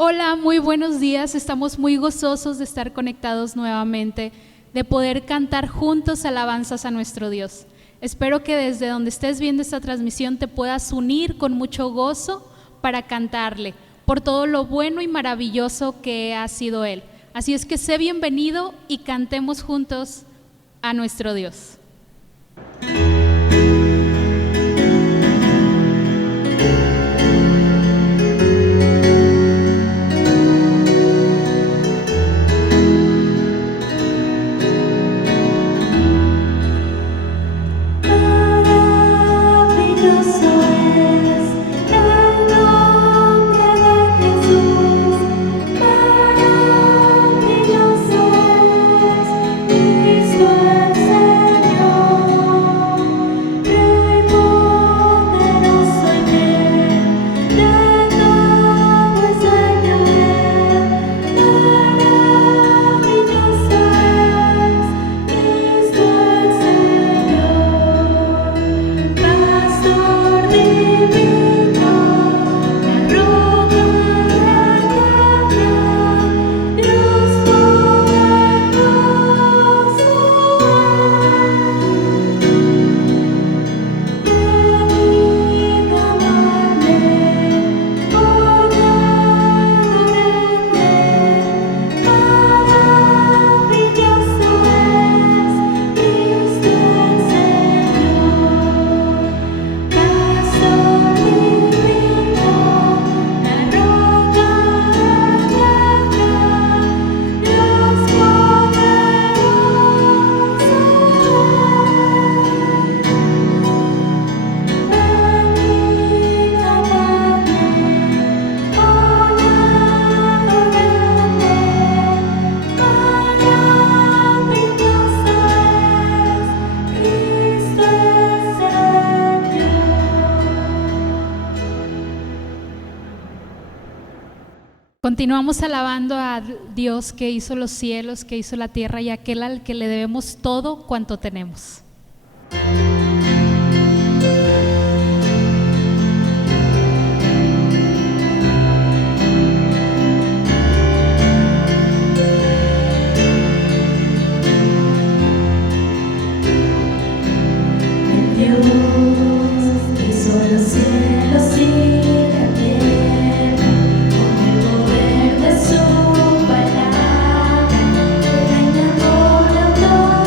Hola, muy buenos días. Estamos muy gozosos de estar conectados nuevamente, de poder cantar juntos alabanzas a nuestro Dios. Espero que desde donde estés viendo esta transmisión te puedas unir con mucho gozo para cantarle por todo lo bueno y maravilloso que ha sido Él. Así es que sé bienvenido y cantemos juntos a nuestro Dios. Continuamos alabando a Dios que hizo los cielos, que hizo la tierra y aquel al que le debemos todo cuanto tenemos. Palabra, reina con autoridad.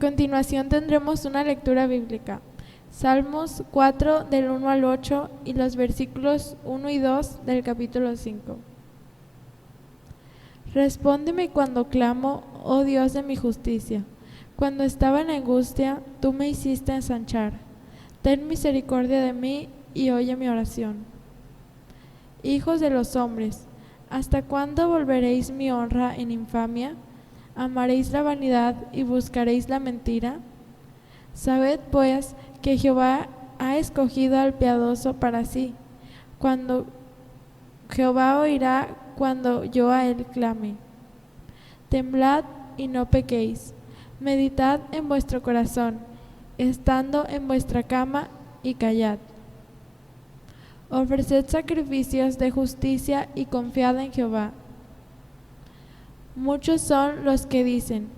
continuación tendremos una lectura bíblica. Salmos 4 del 1 al 8 y los versículos 1 y 2 del capítulo 5. Respóndeme cuando clamo, oh Dios de mi justicia. Cuando estaba en angustia, tú me hiciste ensanchar. Ten misericordia de mí y oye mi oración. Hijos de los hombres, ¿hasta cuándo volveréis mi honra en infamia? ¿Amaréis la vanidad y buscaréis la mentira? Sabed, pues, que Jehová ha escogido al piadoso para sí. Cuando Jehová oirá cuando yo a él clame. Temblad y no pequéis. Meditad en vuestro corazón, estando en vuestra cama, y callad. Ofreced sacrificios de justicia y confiad en Jehová. Muchos son los que dicen: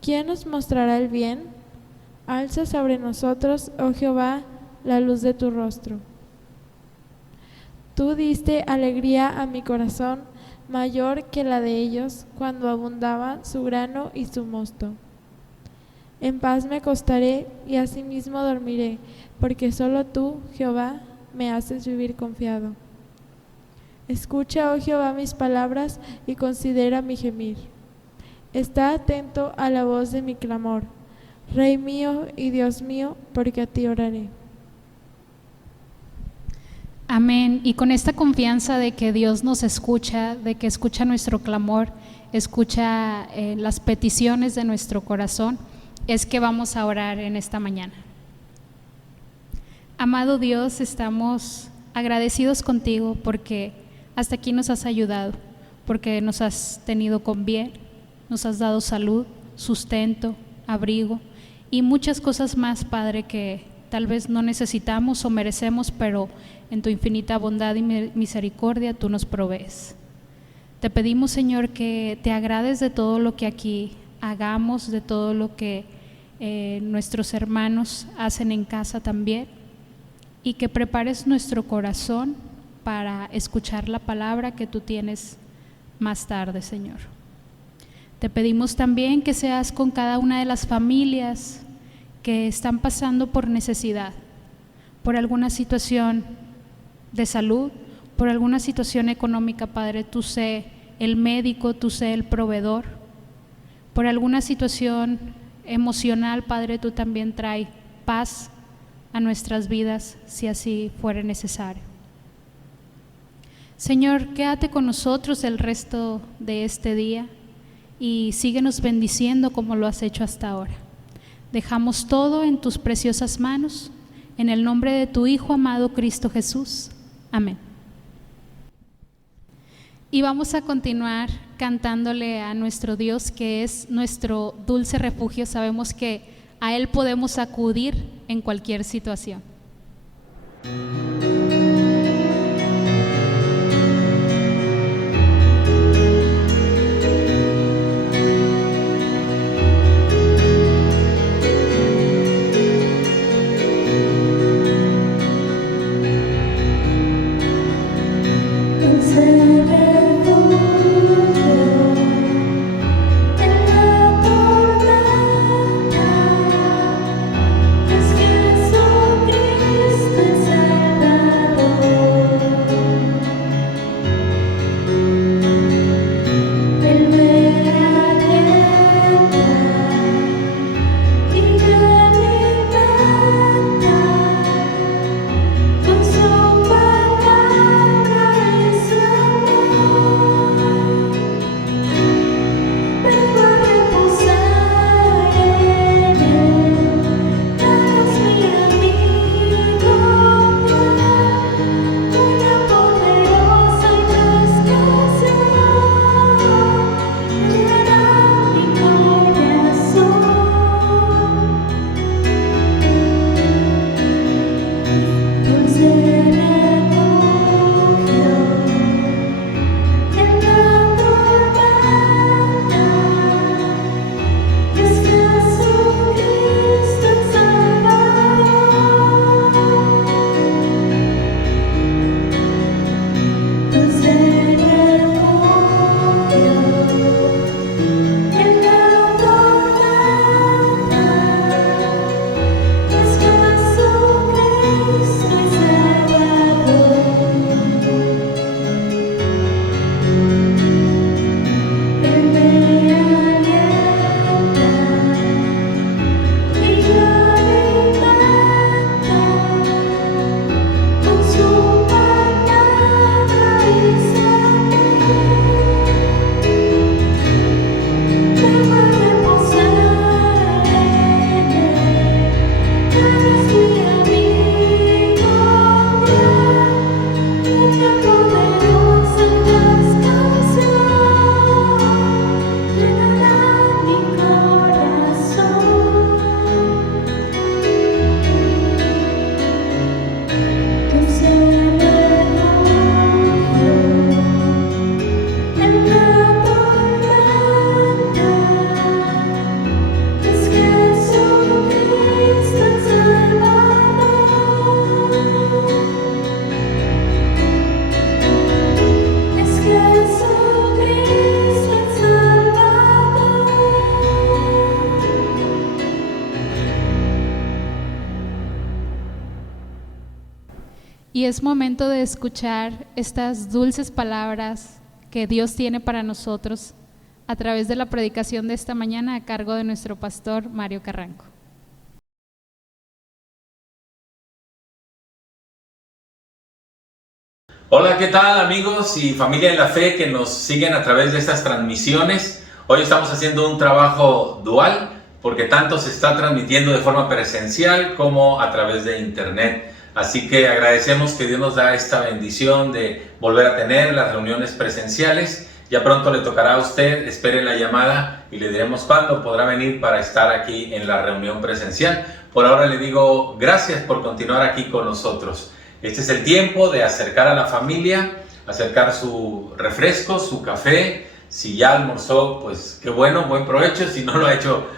¿quién nos mostrará el bien? Alza sobre nosotros, oh Jehová, la luz de tu rostro. Tú diste alegría a mi corazón, mayor que la de ellos, cuando abundaban su grano y su mosto. En paz me acostaré y asimismo dormiré, porque solo tú, Jehová, me haces vivir confiado. Escucha, oh Jehová, mis palabras y considera mi gemir. Está atento a la voz de mi clamor. Rey mío y Dios mío, porque a ti oraré. Amén. Y con esta confianza de que Dios nos escucha, de que escucha nuestro clamor, escucha las peticiones de nuestro corazón, es que vamos a orar en esta mañana. Amado Dios, estamos agradecidos contigo porque hasta aquí nos has ayudado, porque nos has tenido con bien, nos has dado salud, sustento, abrigo y muchas cosas más, Padre, que tal vez no necesitamos o merecemos, pero en tu infinita bondad y misericordia tú nos provees. Te pedimos, Señor, que te agrades de todo lo que aquí hagamos, de todo lo que nuestros hermanos hacen en casa también, y que prepares nuestro corazón para escuchar la palabra que tú tienes más tarde, Señor. Te pedimos también que seas con cada una de las familias que están pasando por necesidad, por alguna situación de salud, por alguna situación económica, Padre. Tú sé el médico, tú sé el proveedor. Por alguna situación emocional, Padre, tú también trae paz a nuestras vidas si así fuera necesario. Señor, quédate con nosotros el resto de este día y síguenos bendiciendo como lo has hecho hasta ahora. Dejamos todo en tus preciosas manos, en el nombre de tu Hijo amado Cristo Jesús. Amén. Y vamos a continuar cantándole a nuestro Dios, que es nuestro dulce refugio. Sabemos que a Él podemos acudir en cualquier situación. Es que Jesucristo es el y es momento de escuchar estas dulces palabras que Dios tiene para nosotros a través de la predicación de esta mañana a cargo de nuestro pastor Mario Carranco. Hola, ¿qué tal amigos y familia en la fe que nos siguen a través de estas transmisiones? Hoy estamos haciendo un trabajo dual porque tanto se está transmitiendo de forma presencial como a través de internet. Así que agradecemos que Dios nos da esta bendición de volver a tener las reuniones presenciales. Ya pronto le tocará a usted, espere la llamada y le diremos cuándo podrá venir para estar aquí en la reunión presencial. Por ahora le digo gracias por continuar aquí con nosotros. Este es el tiempo de acercar a la familia, acercar su refresco, su café. Si ya almorzó, pues qué bueno, buen provecho. Si no lo ha hecho,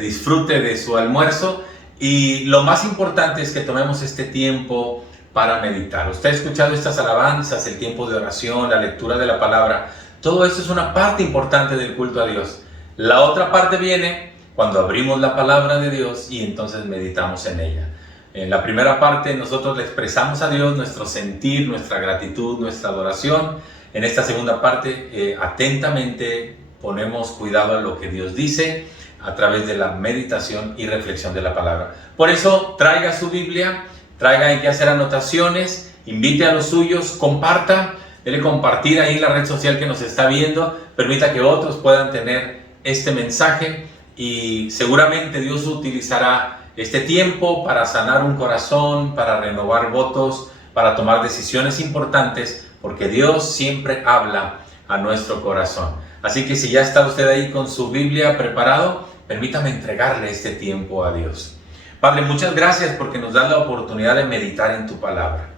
disfrute de su almuerzo. Y lo más importante es que tomemos este tiempo para meditar. Usted ha escuchado estas alabanzas, el tiempo de oración, la lectura de la palabra. Todo esto es una parte importante del culto a Dios. La otra parte viene cuando abrimos la palabra de Dios y entonces meditamos en ella. En la primera parte nosotros le expresamos a Dios nuestro sentir, nuestra gratitud, nuestra adoración. En esta segunda parte atentamente ponemos cuidado a lo que Dios dice a través de la meditación y reflexión de la palabra. Por eso traiga su Biblia, traiga en qué hacer anotaciones, invite a los suyos, comparta, dele compartir ahí en la red social que nos está viendo, permita que otros puedan tener este mensaje y seguramente Dios utilizará este tiempo para sanar un corazón, para renovar votos, para tomar decisiones importantes, porque Dios siempre habla a nuestro corazón. Así que si ya está usted ahí con su Biblia preparado, permítame entregarle este tiempo a Dios. Padre, muchas gracias porque nos das la oportunidad de meditar en tu palabra.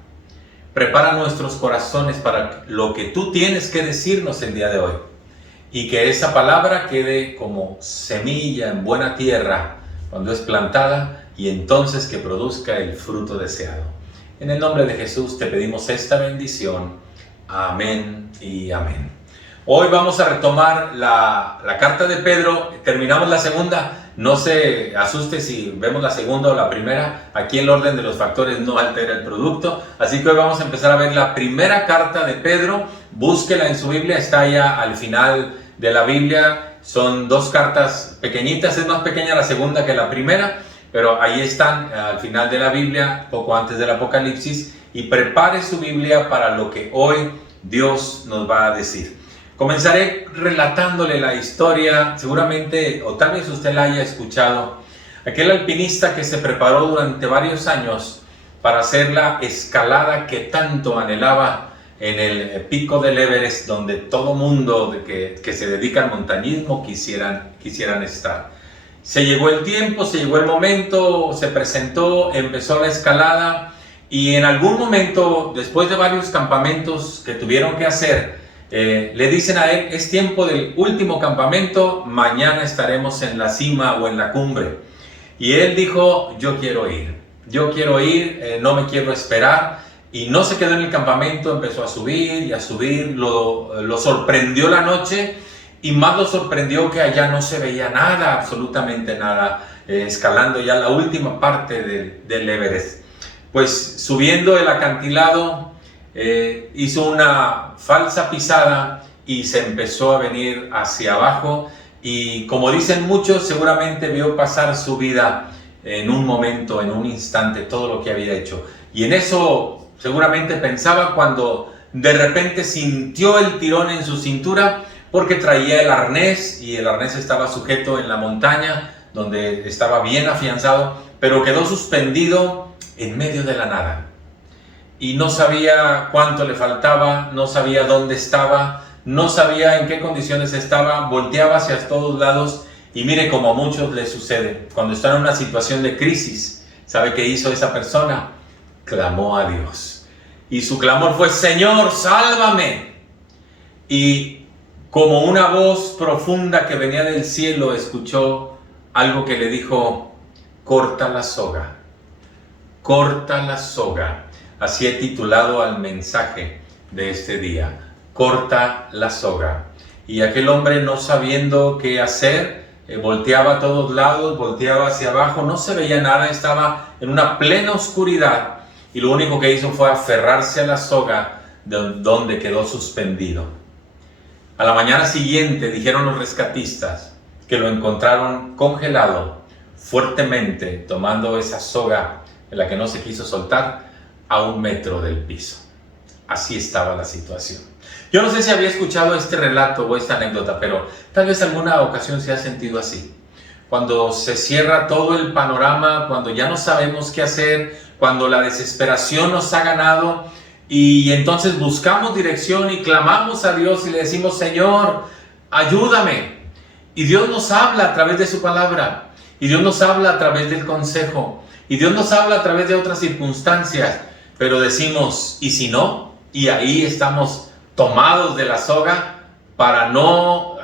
Prepara nuestros corazones para lo que tú tienes que decirnos el día de hoy. Y que esa palabra quede como semilla en buena tierra cuando es plantada y entonces que produzca el fruto deseado. En el nombre de Jesús te pedimos esta bendición. Amén y amén. Hoy vamos a retomar la carta de Pedro. Terminamos la segunda. No se asuste si vemos la segunda o la primera. Aquí el orden de los factores no altera el producto. Así que hoy vamos a empezar a ver la primera carta de Pedro. Búsquela en su Biblia, está ya al final de la Biblia. Son dos cartas pequeñitas, es más pequeña la segunda que la primera, pero ahí están al final de la Biblia, poco antes del Apocalipsis, y prepare su Biblia para lo que hoy Dios nos va a decir. Comenzaré relatándole la historia, seguramente, o tal vez usted la haya escuchado, aquel alpinista que se preparó durante varios años para hacer la escalada que tanto anhelaba en el pico del Everest, donde todo mundo que se dedica al montañismo quisieran estar. Se llegó el tiempo, se llegó el momento, se presentó, empezó la escalada y en algún momento, después de varios campamentos que tuvieron que hacer, le dicen a él, es tiempo del último campamento, mañana estaremos en la cima o en la cumbre. Y él dijo, yo quiero ir, no me quiero esperar. Y no se quedó en el campamento, empezó a subir y a subir, lo sorprendió la noche y más lo sorprendió que allá no se veía nada, absolutamente nada, escalando ya la última parte del Everest. Pues subiendo el acantilado hizo una falsa pisada y se empezó a venir hacia abajo y como dicen muchos, seguramente vio pasar su vida en un momento, en un instante, todo lo que había hecho. Y en eso seguramente pensaba cuando de repente sintió el tirón en su cintura porque traía el arnés y el arnés estaba sujeto en la montaña donde estaba bien afianzado, pero quedó suspendido en medio de la nada. Y no sabía cuánto le faltaba, no sabía dónde estaba, no sabía en qué condiciones estaba, volteaba hacia todos lados y mire como a muchos les sucede. Cuando está en una situación de crisis, ¿sabe qué hizo esa persona? Clamó a Dios. Y su clamor fue, Señor, sálvame. Y como una voz profunda que venía del cielo, escuchó algo que le dijo, corta la soga. Corta la soga. Así he titulado al mensaje de este día. Corta la soga. Y aquel hombre, no sabiendo qué hacer, volteaba a todos lados, volteaba hacia abajo, no se veía nada, estaba en una plena oscuridad. y lo único que hizo fue aferrarse a la soga donde quedó suspendido. A la mañana siguiente dijeron los rescatistas que lo encontraron congelado fuertemente, tomando esa soga de la que no se quiso soltar a 1 metro del piso. Así estaba la situación. Yo no sé si había escuchado este relato o esta anécdota, pero tal vez alguna ocasión se ha sentido así. Cuando se cierra todo el panorama, cuando ya no sabemos qué hacer, cuando la desesperación nos ha ganado y entonces buscamos dirección y clamamos a Dios y le decimos: Señor, ayúdame. Y Dios nos habla a través de su palabra, y Dios nos habla a través del consejo, y Dios nos habla a través de otras circunstancias, pero decimos: ¿y si no? Y ahí estamos tomados de la soga para no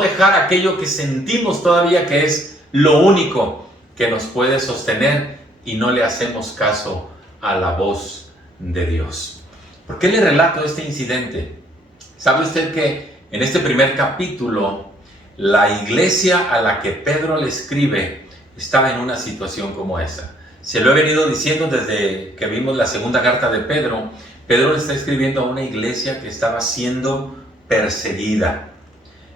dejar aquello que sentimos todavía que es lo único que nos puede sostener, y no le hacemos caso a la voz de Dios. ¿Por qué le relato este incidente? ¿Sabe usted que en este primer capítulo la iglesia a la que Pedro le escribe estaba en una situación como esa? Se lo he venido diciendo desde que vimos la segunda carta de Pedro. Pedro le está escribiendo a una iglesia que estaba siendo perseguida.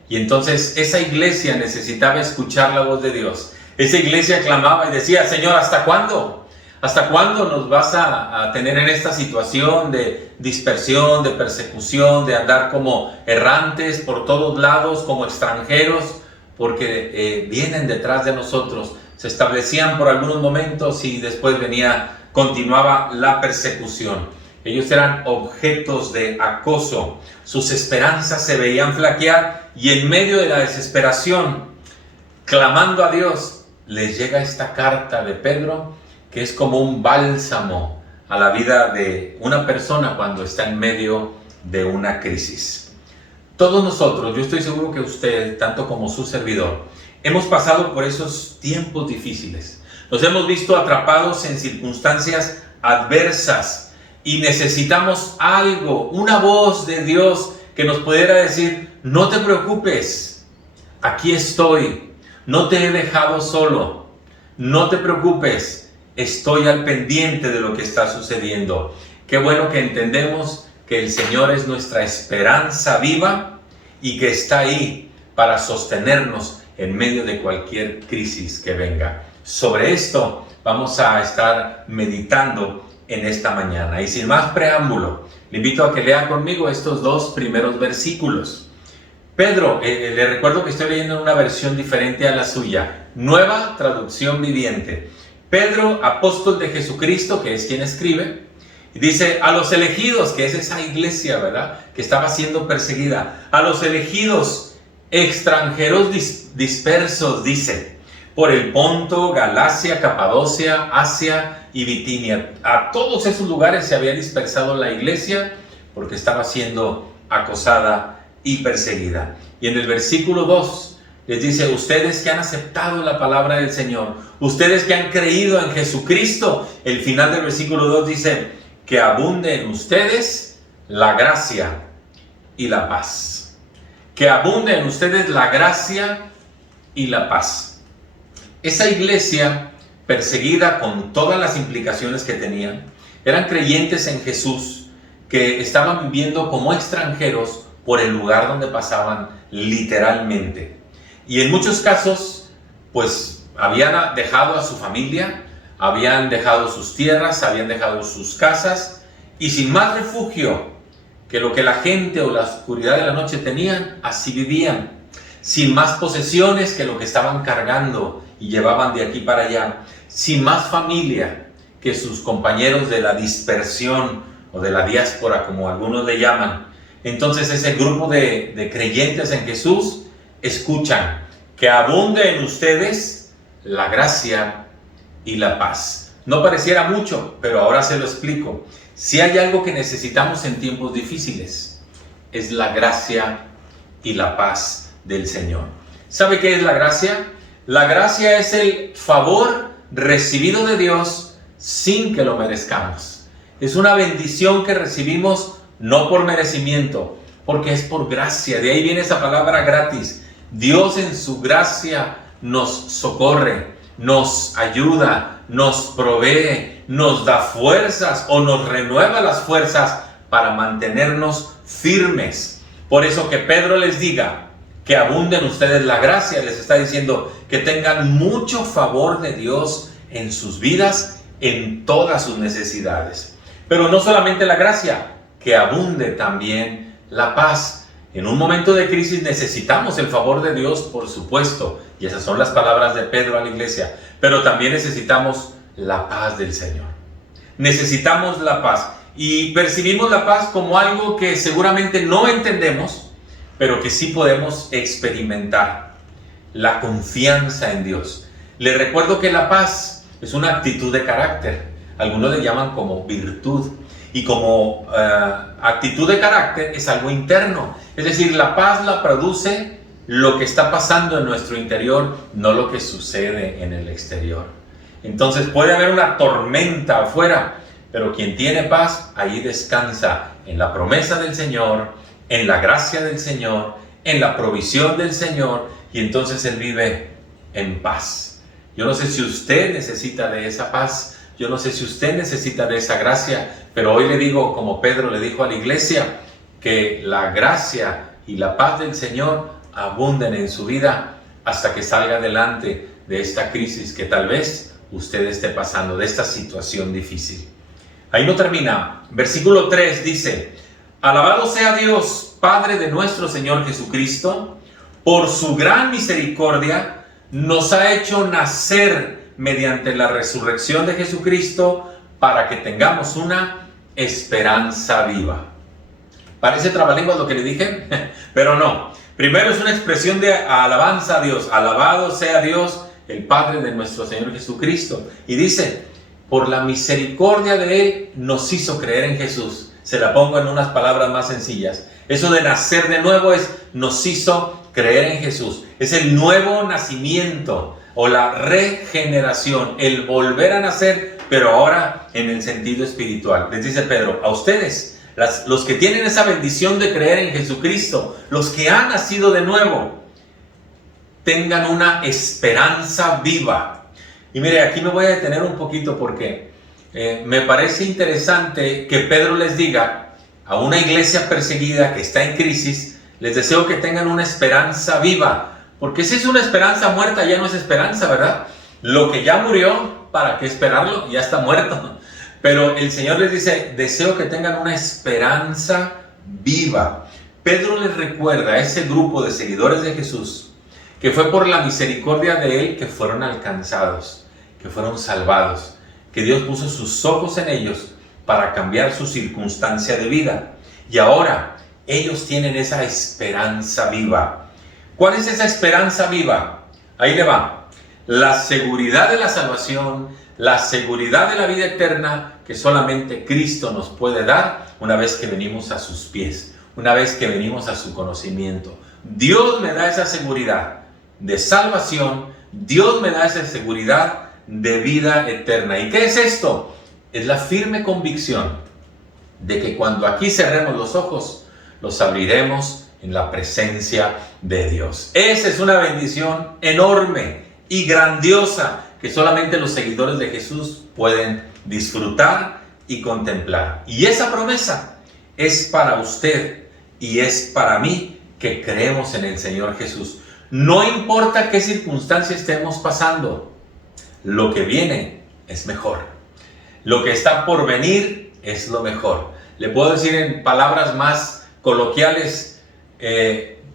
Y entonces esa iglesia necesitaba escuchar la voz de Dios. Esa iglesia clamaba y decía: Señor, ¿hasta cuándo? ¿Hasta cuándo nos vas a tener en esta situación de dispersión, de persecución, de andar como errantes por todos lados, como extranjeros? Porque vienen detrás de nosotros. Se establecían por algunos momentos y después continuaba la persecución. Ellos eran objetos de acoso. Sus esperanzas se veían flaquear, y en medio de la desesperación, clamando a Dios, les llega esta carta de Pedro, que es como un bálsamo a la vida de una persona cuando está en medio de una crisis. Todos nosotros, yo estoy seguro que usted, tanto como su servidor, hemos pasado por esos tiempos difíciles. Nos hemos visto atrapados en circunstancias adversas y necesitamos algo, una voz de Dios que nos pudiera decir: no te preocupes, aquí estoy, no te he dejado solo, no te preocupes, estoy al pendiente de lo que está sucediendo. Qué bueno que entendemos que el Señor es nuestra esperanza viva y que está ahí para sostenernos en medio de cualquier crisis que venga. Sobre esto vamos a estar meditando en esta mañana. Y sin más preámbulo, le invito a que lea conmigo estos 2 primeros versículos. Pedro, le recuerdo que estoy leyendo en una versión diferente a la suya, Nueva Traducción Viviente. Pedro, apóstol de Jesucristo, que es quien escribe, y dice: a los elegidos, que es esa iglesia, ¿verdad?, que estaba siendo perseguida, a los elegidos extranjeros dispersos, dice, por el Ponto, Galacia, Capadocia, Asia y Bitinia. A todos esos lugares se había dispersado la iglesia porque estaba siendo acosada y perseguida. Y en el versículo 2 les dice: ustedes que han aceptado la palabra del Señor, ustedes que han creído en Jesucristo. El final del versículo 2 dice: que abunde en ustedes la gracia y la paz. Que abunde en ustedes la gracia y la paz. Esa iglesia perseguida, con todas las implicaciones que tenían, eran creyentes en Jesús que estaban viviendo como extranjeros por el lugar donde pasaban literalmente. Y en muchos casos, pues habían dejado a su familia, habían dejado sus tierras, habían dejado sus casas, y sin más refugio que lo que la gente o la oscuridad de la noche tenían, así vivían. Sin más posesiones que lo que estaban cargando y llevaban de aquí para allá. Sin más familia que sus compañeros de la dispersión o de la diáspora, como algunos le llaman. Entonces ese grupo de creyentes en Jesús escuchan: que abunde en ustedes la gracia y la paz. No pareciera mucho, pero ahora se lo explico. Si hay algo que necesitamos en tiempos difíciles, es la gracia y la paz del Señor. ¿Sabe qué es la gracia? La gracia es el favor recibido de Dios sin que lo merezcamos. Es una bendición que recibimos no por merecimiento, porque es por gracia. De ahí viene esa palabra gratis. Dios en su gracia nos socorre, nos ayuda, nos provee, nos da fuerzas o nos renueva las fuerzas para mantenernos firmes. Por eso que Pedro les diga que abunden ustedes la gracia, les está diciendo que tengan mucho favor de Dios en sus vidas, en todas sus necesidades. Pero no solamente la gracia, que abunde también la paz. En un momento de crisis necesitamos el favor de Dios, por supuesto, y esas son las palabras de Pedro a la iglesia, pero también necesitamos la paz del Señor. Necesitamos la paz y percibimos la paz como algo que seguramente no entendemos, pero que sí podemos experimentar. La confianza en Dios. Les recuerdo que la paz es una actitud de carácter. Algunos le llaman como virtud. Y como actitud de carácter es algo interno. Es decir, la paz la produce lo que está pasando en nuestro interior, no lo que sucede en el exterior. Entonces puede haber una tormenta afuera, pero quien tiene paz, ahí descansa en la promesa del Señor, en la gracia del Señor, en la provisión del Señor, y entonces él vive en paz. Yo no sé si usted necesita de esa paz, yo no sé si usted necesita de esa gracia, pero hoy le digo, como Pedro le dijo a la iglesia, que la gracia y la paz del Señor abunden en su vida hasta que salga adelante de esta crisis que tal vez usted esté pasando, de esta situación difícil. Ahí no termina. Versículo 3 dice: alabado sea Dios, Padre de nuestro Señor Jesucristo, por su gran misericordia nos ha hecho nacer mediante la resurrección de Jesucristo para que tengamos una esperanza viva. Parece trabalenguas lo que le dije, pero no. Primero es una expresión de alabanza a Dios. Alabado sea Dios, el Padre de nuestro Señor Jesucristo. Y dice, por la misericordia de Él nos hizo creer en Jesús. Se la pongo en unas palabras más sencillas. Eso de nacer de nuevo es, nos hizo creer en Jesús. Es el nuevo nacimiento o la regeneración, el volver a nacer, pero ahora en el sentido espiritual. Les dice Pedro, a ustedes, los que tienen esa bendición de creer en Jesucristo, los que han nacido de nuevo, tengan una esperanza viva. Y mire, aquí me voy a detener un poquito porque me parece interesante que Pedro les diga a una iglesia perseguida que está en crisis, les deseo que tengan una esperanza viva. Porque si es una esperanza muerta, ya no es esperanza, ¿verdad? Lo que ya murió, ¿para qué esperarlo? Ya está muerto. Pero el Señor les dice, deseo que tengan una esperanza viva. Pedro les recuerda a ese grupo de seguidores de Jesús que fue por la misericordia de Él que fueron alcanzados, que fueron salvados, que Dios puso sus ojos en ellos para cambiar su circunstancia de vida. Y ahora ellos tienen esa esperanza viva. ¿Cuál es esa esperanza viva? Ahí le va. La seguridad de la salvación, la seguridad de la vida eterna que solamente Cristo nos puede dar una vez que venimos a sus pies, una vez que venimos a su conocimiento. Dios me da esa seguridad de salvación, Dios me da esa seguridad de vida eterna. ¿Y qué es esto? Es la firme convicción de que cuando aquí cerremos los ojos, los abriremos en la presencia de Dios. Esa es una bendición enorme y grandiosa que solamente los seguidores de Jesús pueden disfrutar y contemplar. Y esa promesa es para usted y es para mí que creemos en el Señor Jesús. No importa qué circunstancia estemos pasando, lo que viene es mejor. Lo que está por venir es lo mejor. Le puedo decir en palabras más coloquiales,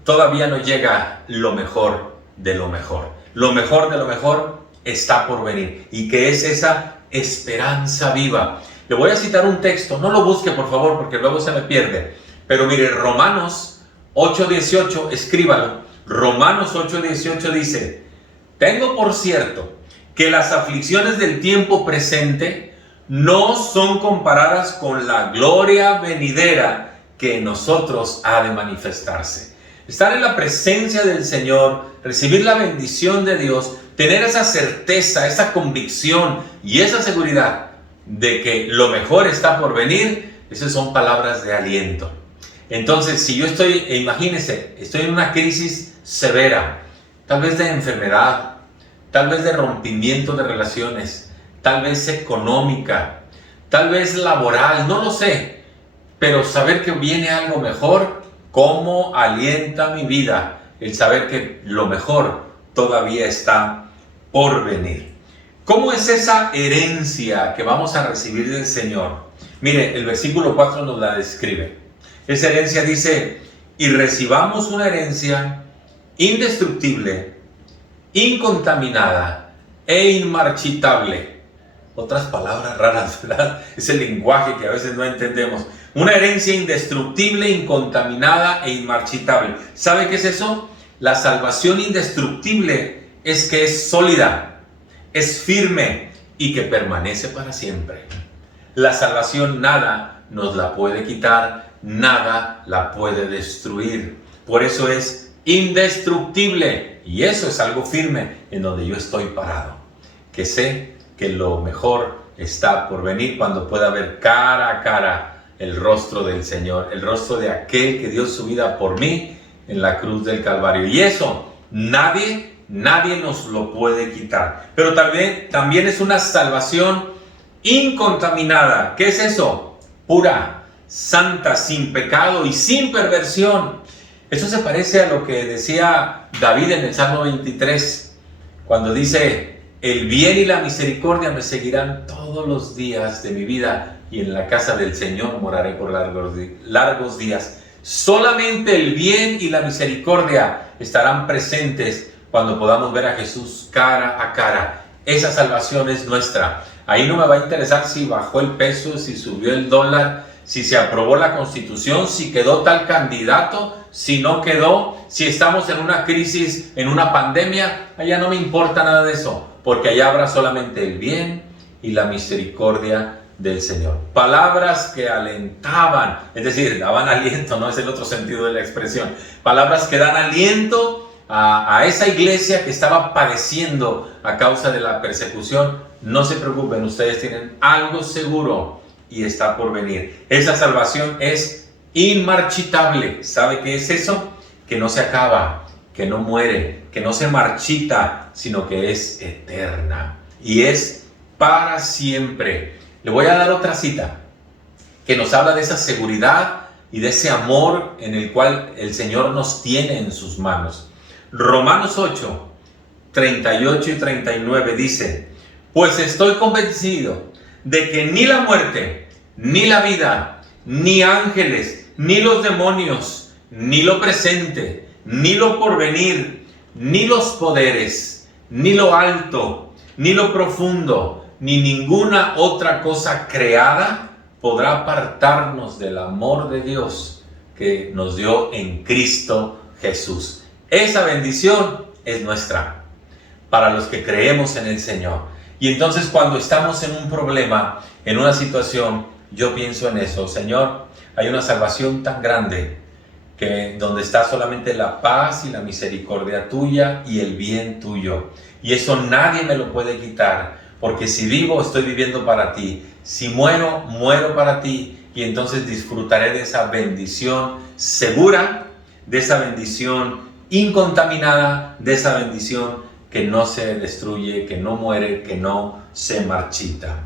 todavía no llega lo mejor de lo mejor. Lo mejor de lo mejor está por venir. ¿Y qué es esa esperanza viva? Le voy a citar un texto, no lo busque por favor porque luego se me pierde. Pero mire, Romanos 8:18, escríbalo. Romanos 8:18 dice, tengo por cierto que las aflicciones del tiempo presente no son comparadas con la gloria venidera que en nosotros ha de manifestarse. Estar en la presencia del Señor, recibir la bendición de Dios, tener esa certeza, esa convicción y esa seguridad de que lo mejor está por venir, esas son palabras de aliento. Entonces, si yo imagínense, estoy en una crisis severa, tal vez de enfermedad, tal vez de rompimiento de relaciones, tal vez económica, tal vez laboral, no lo sé, pero saber que viene algo mejor, ¿cómo alienta mi vida el saber que lo mejor todavía está por venir? ¿Cómo es esa herencia que vamos a recibir del Señor? Mire, el versículo 4 nos la describe. Esa herencia dice: y recibamos una herencia indestructible, incontaminada e inmarchitable. Otras palabras raras, ¿verdad? Es el lenguaje que a veces no entendemos. Una herencia indestructible, incontaminada e inmarchitable. ¿Sabe qué es eso? La salvación indestructible es que es sólida, es firme y que permanece para siempre. La salvación nada nos la puede quitar, nada la puede destruir. Por eso es indestructible, y eso es algo firme en donde yo estoy parado, que sé que lo mejor está por venir cuando pueda ver cara a cara el rostro del Señor, el rostro de aquel que dio su vida por mí en la cruz del Calvario. Y eso nadie nos lo puede quitar. Pero también es una salvación incontaminada. ¿Qué es eso? Pura, santa, sin pecado y sin perversión. Eso se parece a lo que decía David en el Salmo 23, cuando dice: el bien y la misericordia me seguirán todos los días de mi vida, y en la casa del Señor moraré por largos días. Solamente el bien y la misericordia estarán presentes cuando podamos ver a Jesús cara a cara. Esa salvación es nuestra. Ahí no me va a interesar si bajó el peso, si subió el dólar, si se aprobó la Constitución, si quedó tal candidato, si no quedó, si estamos en una crisis, en una pandemia. Allá no me importa nada de eso, porque allá habrá solamente el bien y la misericordia del Señor. Palabras que alentaban, es decir, daban aliento, no es el otro sentido de la expresión. Palabras que dan aliento a esa iglesia que estaba padeciendo a causa de la persecución. No se preocupen, ustedes tienen algo seguro y está por venir. Esa salvación es inmarchitable. ¿Sabe qué es eso? Que no se acaba, que no muere, que no se marchita, sino que es eterna y es para siempre. Le voy a dar otra cita que nos habla de esa seguridad y de ese amor en el cual el Señor nos tiene en sus manos. Romanos 8, 38 y 39 dice: pues estoy convencido de que ni la muerte, ni la vida, ni ángeles, ni los demonios, ni lo presente, ni lo porvenir, ni los poderes, ni lo alto, ni lo profundo, ni ninguna otra cosa creada podrá apartarnos del amor de Dios que nos dio en Cristo Jesús. Esa bendición es nuestra para los que creemos en el Señor. Y entonces cuando estamos en un problema, en una situación, yo pienso en eso: Señor, hay una salvación tan grande que donde está solamente la paz y la misericordia tuya y el bien tuyo. Y eso nadie me lo puede quitar, porque si vivo, estoy viviendo para ti. Si muero, muero para ti. Y entonces disfrutaré de esa bendición segura, de esa bendición incontaminada, de esa bendición que no se destruye, que no muere, que no se marchita.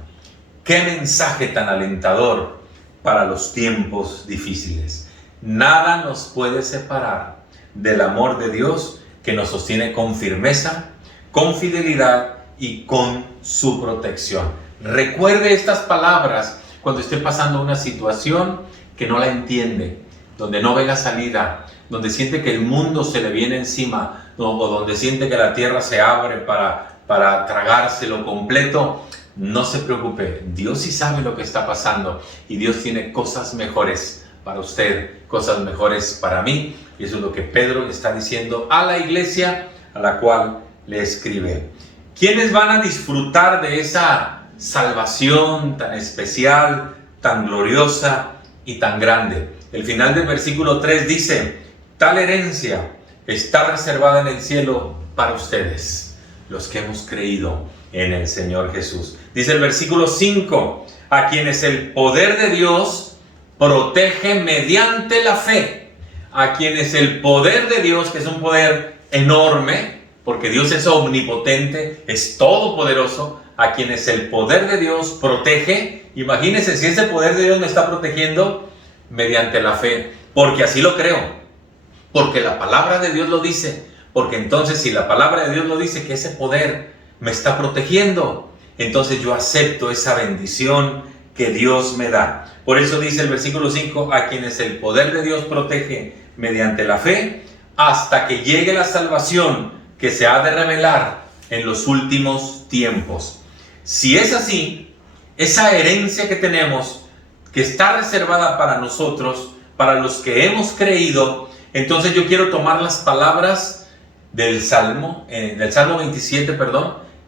¡Qué mensaje tan alentador para los tiempos difíciles! Nada nos puede separar del amor de Dios, que nos sostiene con firmeza, con fidelidad y con su protección. Recuerde estas palabras cuando esté pasando una situación que no la entiende, donde no ve la salida, donde siente que el mundo se le viene encima, o donde siente que la tierra se abre para tragárselo completo. No se preocupe, Dios sí sabe lo que está pasando y Dios tiene cosas mejores para usted, cosas mejores para mí. Y eso es lo que Pedro le está diciendo a la iglesia a la cual le escribe. ¿Quiénes van a disfrutar de esa salvación tan especial, tan gloriosa y tan grande? El final del versículo 3 dice: tal herencia está reservada en el cielo para ustedes, los que hemos creído en el Señor Jesús. Dice el versículo 5: a quienes el poder de Dios protege mediante la fe. A quienes el poder de Dios, que es un poder enorme, porque Dios es omnipotente, es todopoderoso, a quienes el poder de Dios protege. Imagínense si ese poder de Dios me está protegiendo mediante la fe, porque así lo creo, porque la palabra de Dios lo dice, porque entonces si la palabra de Dios lo dice que ese poder me está protegiendo, entonces yo acepto esa bendición que Dios me da. Por eso dice el versículo 5, a quienes el poder de Dios protege mediante la fe, hasta que llegue la salvación que se ha de revelar en los últimos tiempos. Si es así, esa herencia que tenemos, que está reservada para nosotros, para los que hemos creído, entonces yo quiero tomar las palabras del Salmo 27,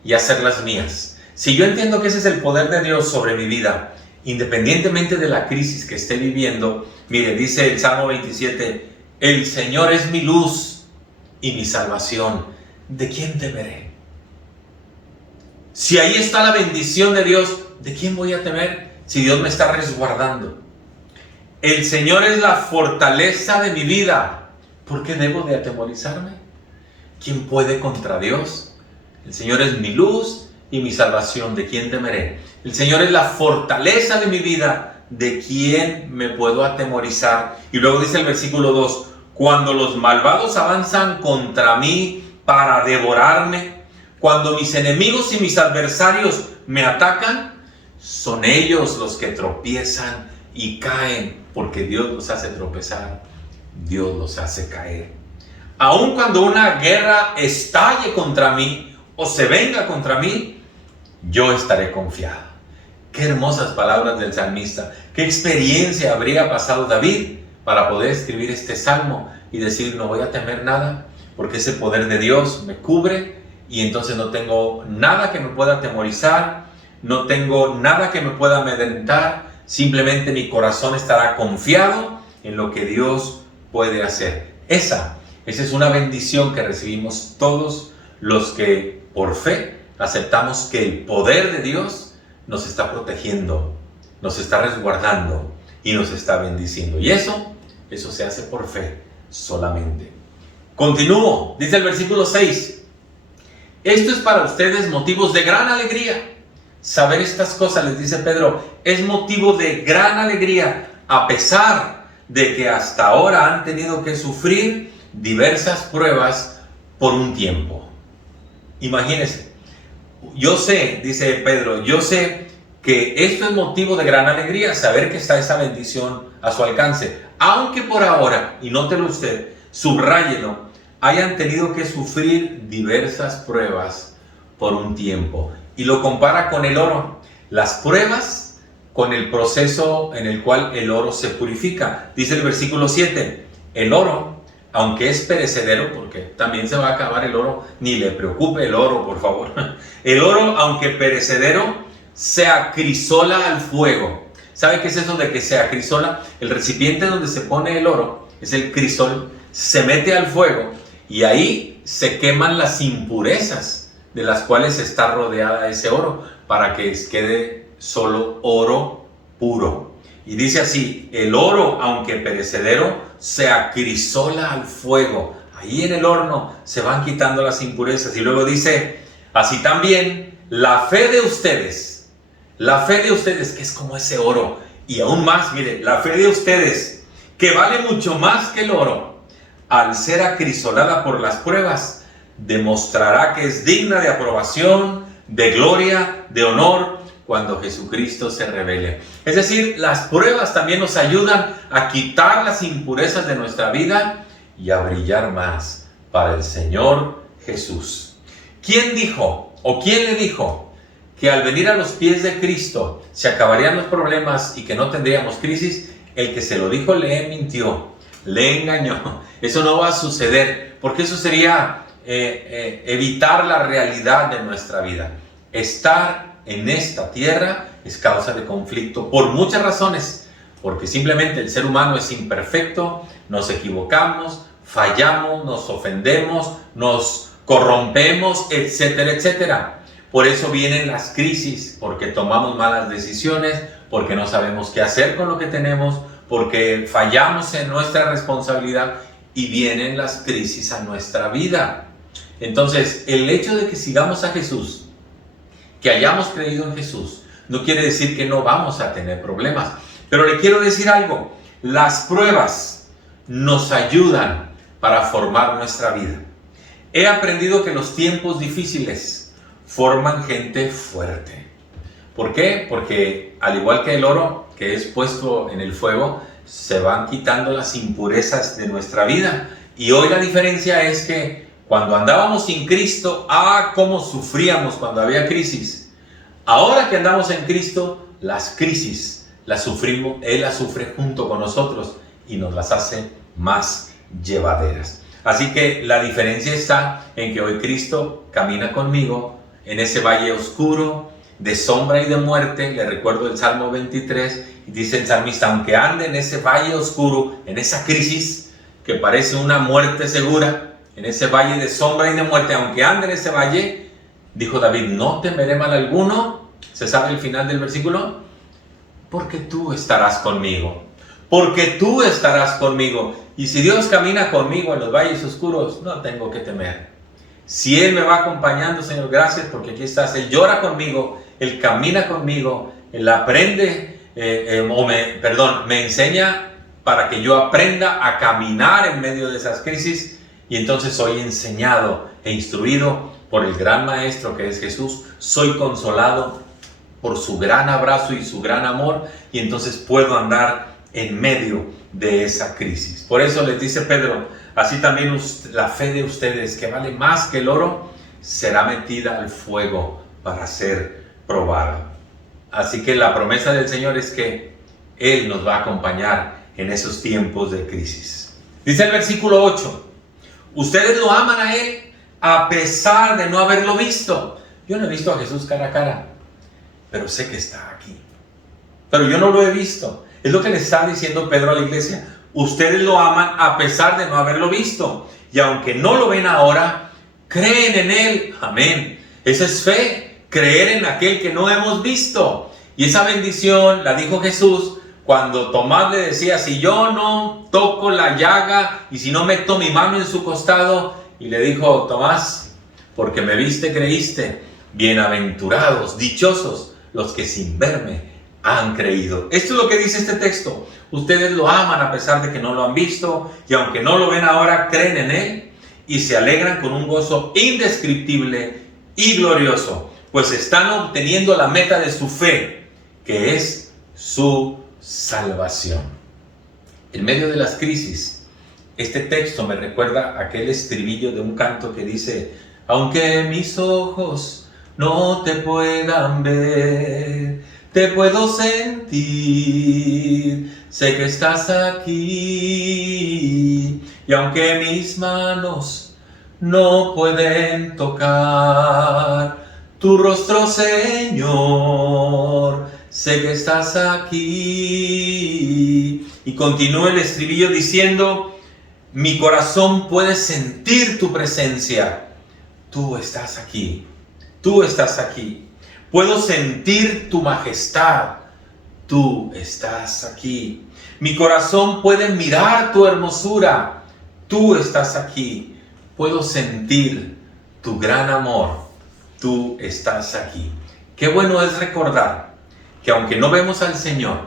y hacerlas mías. Si yo entiendo que ese es el poder de Dios sobre mi vida, independientemente de la crisis que esté viviendo, mire, dice el Salmo 27, el Señor es mi luz y mi salvación, ¿de quién temeré? Si ahí está la bendición de Dios, ¿de quién voy a temer? Si Dios me está resguardando. El Señor es la fortaleza de mi vida, ¿por qué debo de atemorizarme? ¿Quién puede contra Dios? El Señor es mi luz y mi salvación, ¿de quién temeré? El Señor es la fortaleza de mi vida, ¿de quién me puedo atemorizar? Y luego dice el versículo 2, cuando los malvados avanzan contra mí para devorarme, cuando mis enemigos y mis adversarios me atacan, son ellos los que tropiezan y caen, porque Dios los hace tropezar, Dios los hace caer. Aun cuando una guerra estalle contra mí o se venga contra mí, yo estaré confiado. Qué hermosas palabras del salmista. Qué experiencia habría pasado David para poder escribir este salmo y decir, no voy a temer nada, porque ese poder de Dios me cubre y entonces no tengo nada que me pueda atemorizar, no tengo nada que me pueda amedrentar, simplemente mi corazón estará confiado en lo que Dios puede hacer. Esa es una bendición que recibimos todos los que por fe aceptamos que el poder de Dios nos está protegiendo, nos está resguardando y nos está bendiciendo. Y eso se hace por fe solamente. Continúo, dice el versículo 6. Esto es para ustedes motivos de gran alegría. Saber estas cosas, les dice Pedro, es motivo de gran alegría, a pesar de que hasta ahora han tenido que sufrir diversas pruebas por un tiempo. Imagínense, yo sé, dice Pedro, yo sé que esto es motivo de gran alegría, saber que está esa bendición a su alcance, aunque por ahora, y nótelo usted, subráyelo, hayan tenido que sufrir diversas pruebas por un tiempo. Y lo compara con el oro, las pruebas con el proceso en el cual el oro se purifica. Dice el versículo 7, el oro, aunque es perecedero, porque también se va a acabar el oro, ni le preocupe el oro, por favor. El oro, aunque perecedero, se acrisola al fuego. ¿Sabe qué es eso de que se acrisola? El recipiente donde se pone el oro, es el crisol, se mete al fuego y ahí se queman las impurezas de las cuales está rodeada ese oro, para que quede solo oro puro. Y dice así, el oro, aunque perecedero, se acrisola al fuego. Ahí en el horno se van quitando las impurezas. Y luego dice, así también, la fe de ustedes, que es como ese oro, y aún más, mire, la fe de ustedes, que vale mucho más que el oro, al ser acrisolada por las pruebas, demostrará que es digna de aprobación, de gloria, de honor, cuando Jesucristo se revele. Es decir, las pruebas también nos ayudan a quitar las impurezas de nuestra vida y a brillar más para el Señor Jesús. ¿Quién dijo o quién le dijo que al venir a los pies de Cristo se acabarían los problemas y que no tendríamos crisis? El que se lo dijo le mintió, le engañó. Eso no va a suceder, porque eso sería evitar la realidad de nuestra vida. Estar en esta tierra es causa de conflicto por muchas razones, porque simplemente el ser humano es imperfecto, nos equivocamos, fallamos, nos ofendemos, nos corrompemos, etcétera, etcétera. Por eso vienen las crisis, porque tomamos malas decisiones, porque no sabemos qué hacer con lo que tenemos, porque fallamos en nuestra responsabilidad y vienen las crisis a nuestra vida. Entonces, el hecho de que sigamos a Jesús, que hayamos creído en Jesús, no quiere decir que no vamos a tener problemas. Pero le quiero decir algo, las pruebas nos ayudan para formar nuestra vida. He aprendido que los tiempos difíciles forman gente fuerte. ¿Por qué? Porque al igual que el oro que es puesto en el fuego, se van quitando las impurezas de nuestra vida. Y hoy la diferencia es que cuando andábamos sin Cristo, cómo sufríamos cuando había crisis. Ahora que andamos en Cristo, las crisis las sufrimos, Él las sufre junto con nosotros y nos las hace más llevaderas. Así que la diferencia está en que hoy Cristo camina conmigo en ese valle oscuro de sombra y de muerte. Le recuerdo el Salmo 23 y dice el salmista, aunque ande en ese valle oscuro, en esa crisis que parece una muerte segura, en ese valle de sombra y de muerte, aunque ande en ese valle, dijo David, no temeré mal alguno. ¿Se sabe el final del versículo? Porque tú estarás conmigo. Porque tú estarás conmigo. Y si Dios camina conmigo en los valles oscuros, no tengo que temer. Si Él me va acompañando, Señor, gracias porque aquí estás. Él llora conmigo, Él camina conmigo, Él aprende, me enseña para que yo aprenda a caminar en medio de esas crisis. Y entonces soy enseñado e instruido por el gran Maestro que es Jesús. Soy consolado por su gran abrazo y su gran amor. Y entonces puedo andar en medio de esa crisis. Por eso les dice Pedro, así también la fe de ustedes, que vale más que el oro, será metida al fuego para ser probada. Así que la promesa del Señor es que Él nos va a acompañar en esos tiempos de crisis. Dice el versículo 8, ustedes lo aman a Él a pesar de no haberlo visto. Yo no he visto a Jesús cara a cara, pero sé que está aquí. Pero yo no lo he visto. Es lo que le está diciendo Pedro a la iglesia. Ustedes lo aman a pesar de no haberlo visto. Y aunque no lo ven ahora, creen en Él. Amén. Esa es fe. Creer en aquel que no hemos visto. Y esa bendición la dijo Jesús cuando Tomás le decía, si yo no toco la llaga y si no meto mi mano en su costado. Y le dijo, Tomás, porque me viste, creíste. Bienaventurados, dichosos los que sin verme han creído. Esto es lo que dice este texto. Ustedes lo aman a pesar de que no lo han visto, y aunque no lo ven ahora, creen en Él y se alegran con un gozo indescriptible y glorioso, pues están obteniendo la meta de su fe, que es su salvación. En medio de las crisis, este texto me recuerda aquel estribillo de un canto que dice, aunque mis ojos no te puedan ver, te puedo sentir, sé que estás aquí. Y aunque mis manos no pueden tocar tu rostro, Señor, sé que estás aquí. Y continúa el estribillo diciendo, mi corazón puede sentir tu presencia. Tú estás aquí, tú estás aquí. Puedo sentir tu majestad. Tú estás aquí. Mi corazón puede mirar tu hermosura. Tú estás aquí. Puedo sentir tu gran amor. Tú estás aquí. Qué bueno es recordar que aunque no vemos al Señor,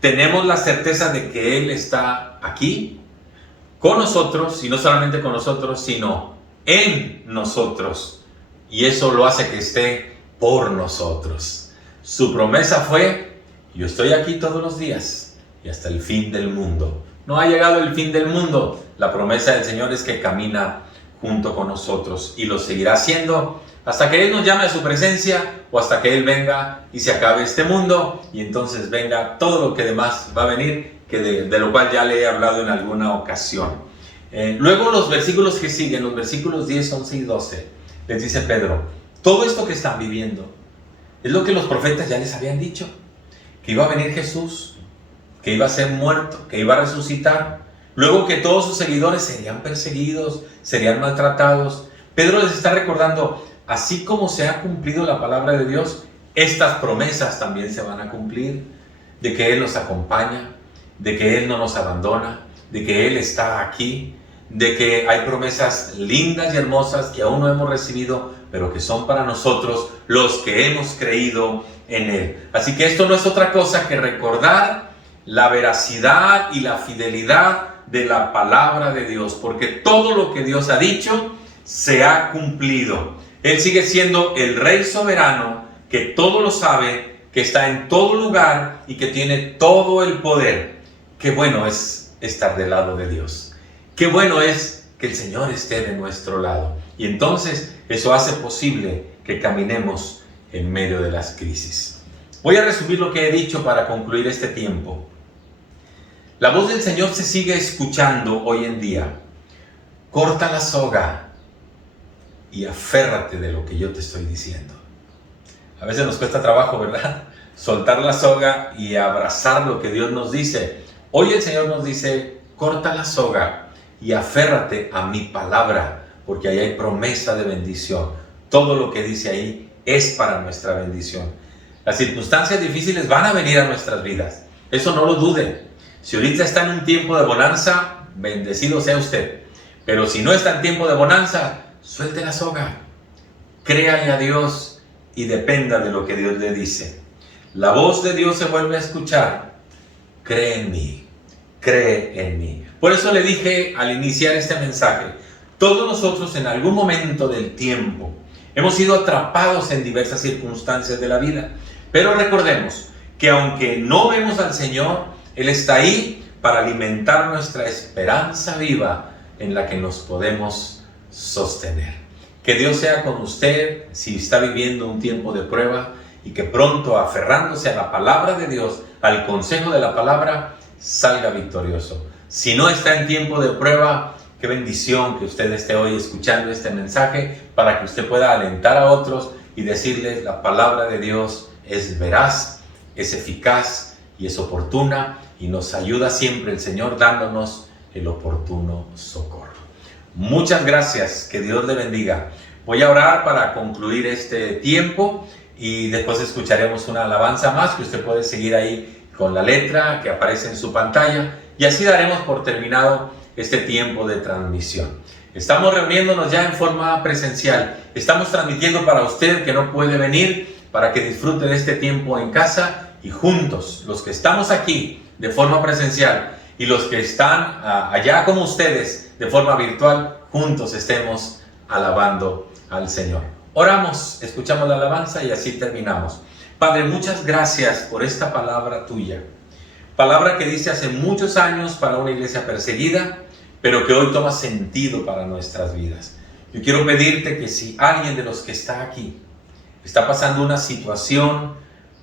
tenemos la certeza de que Él está aquí con nosotros, y no solamente con nosotros, sino en nosotros. Y eso lo hace que esté por nosotros. Su promesa fue, yo estoy aquí todos los días y hasta el fin del mundo. No ha llegado el fin del mundo. La promesa del Señor es que camina junto con nosotros y lo seguirá haciendo hasta que Él nos llame a su presencia o hasta que Él venga y se acabe este mundo y entonces venga todo lo que demás va a venir, que de lo cual ya le he hablado en alguna ocasión. Luego los versículos que siguen, los versículos 10, 11 y 12, les dice Pedro, todo esto que están viviendo es lo que los profetas ya les habían dicho, que iba a venir Jesús, que iba a ser muerto, que iba a resucitar, luego que todos sus seguidores serían perseguidos, serían maltratados. Pedro les está recordando, así como se ha cumplido la palabra de Dios, estas promesas también se van a cumplir, de que Él nos acompaña, de que Él no nos abandona, de que Él está aquí, de que hay promesas lindas y hermosas que aún no hemos recibido, pero que son para nosotros los que hemos creído en Él. Así que esto no es otra cosa que recordar la veracidad y la fidelidad de la palabra de Dios, porque todo lo que Dios ha dicho se ha cumplido. Él sigue siendo el Rey soberano, que todo lo sabe, que está en todo lugar y que tiene todo el poder. Qué bueno es estar del lado de Dios. Qué bueno es que el Señor esté de nuestro lado. Y entonces eso hace posible que caminemos en medio de las crisis. Voy a resumir lo que he dicho para concluir este tiempo. La voz del Señor se sigue escuchando hoy en día. Corta la soga y aférrate de lo que yo te estoy diciendo. A veces nos cuesta trabajo, ¿verdad? Soltar la soga y abrazar lo que Dios nos dice. Hoy el Señor nos dice, corta la soga y aférrate a mi palabra, porque ahí hay promesa de bendición. Todo lo que dice ahí es para nuestra bendición. Las circunstancias difíciles van a venir a nuestras vidas. Eso no lo dude. Si ahorita está en un tiempo de bonanza, bendecido sea usted. Pero si no está en tiempo de bonanza, suelte la soga. Créale a Dios y dependa de lo que Dios le dice. La voz de Dios se vuelve a escuchar. Cree en mí. Cree en mí. Por eso le dije al iniciar este mensaje, todos nosotros en algún momento del tiempo hemos sido atrapados en diversas circunstancias de la vida. Pero recordemos que aunque no vemos al Señor, Él está ahí para alimentar nuestra esperanza viva en la que nos podemos sostener. Que Dios sea con usted si está viviendo un tiempo de prueba y que pronto, aferrándose a la palabra de Dios, al consejo de la palabra, salga victorioso. Si no está en tiempo de prueba, qué bendición que usted esté hoy escuchando este mensaje para que usted pueda alentar a otros y decirles la palabra de Dios es veraz, es eficaz y es oportuna y nos ayuda siempre el Señor dándonos el oportuno socorro. Muchas gracias, que Dios le bendiga. Voy a orar para concluir este tiempo y después escucharemos una alabanza más que usted puede seguir ahí con la letra que aparece en su pantalla y así daremos por terminado este tiempo de transmisión. Estamos reuniéndonos ya en forma presencial. Estamos transmitiendo para usted que no puede venir, para que disfrute de este tiempo en casa y juntos, los que estamos aquí de forma presencial y los que están allá como ustedes de forma virtual, juntos estemos alabando al Señor. Oramos, escuchamos la alabanza y así terminamos. Padre, muchas gracias por esta palabra tuya. Palabra que dice hace muchos años para una iglesia perseguida, pero que hoy toma sentido para nuestras vidas. Yo quiero pedirte que si alguien de los que está aquí está pasando una situación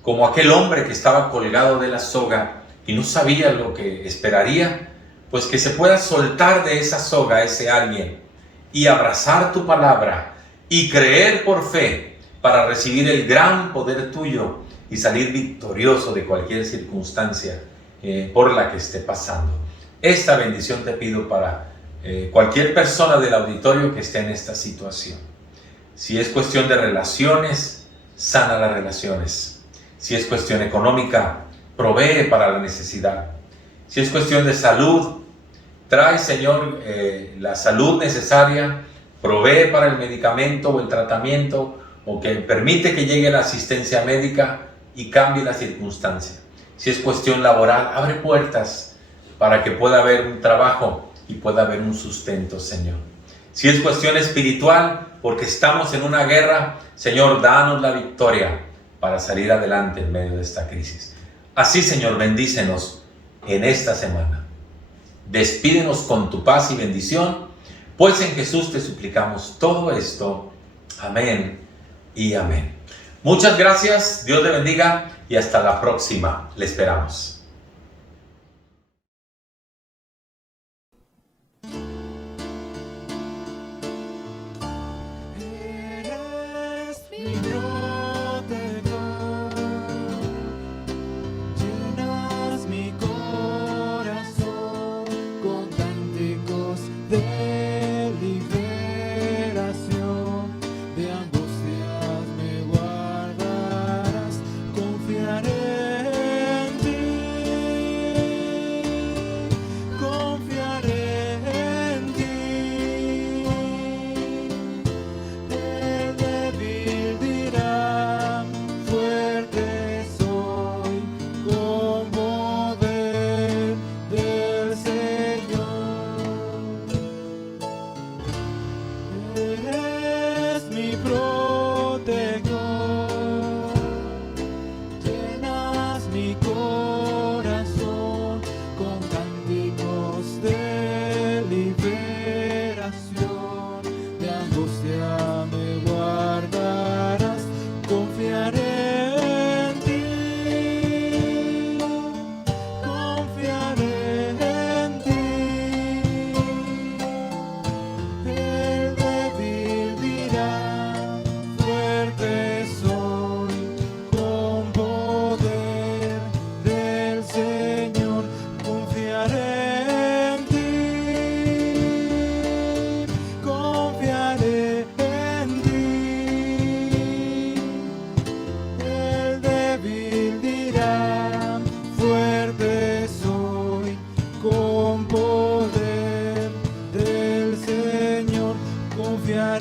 como aquel hombre que estaba colgado de la soga y no sabía lo que esperaría, pues que se pueda soltar de esa soga a ese alguien y abrazar tu palabra y creer por fe para recibir el gran poder tuyo y salir victorioso de cualquier circunstancia por la que esté pasando. Esta bendición te pido para cualquier persona del auditorio que esté en esta situación. Si es cuestión de relaciones, sana las relaciones. Si es cuestión económica, provee para la necesidad. Si es cuestión de salud, trae, Señor, la salud necesaria, provee para el medicamento o el tratamiento, o que permite que llegue la asistencia médica y cambie la circunstancia. Si es cuestión laboral, abre puertas para que pueda haber un trabajo y pueda haber un sustento, Señor. Si es cuestión espiritual, porque estamos en una guerra, Señor, danos la victoria para salir adelante en medio de esta crisis. Así, Señor, bendícenos en esta semana. Despídenos con tu paz y bendición, pues en Jesús te suplicamos todo esto. Amén y amén. Muchas gracias, Dios le bendiga y hasta la próxima. Le esperamos. Confiaré en ti. confiar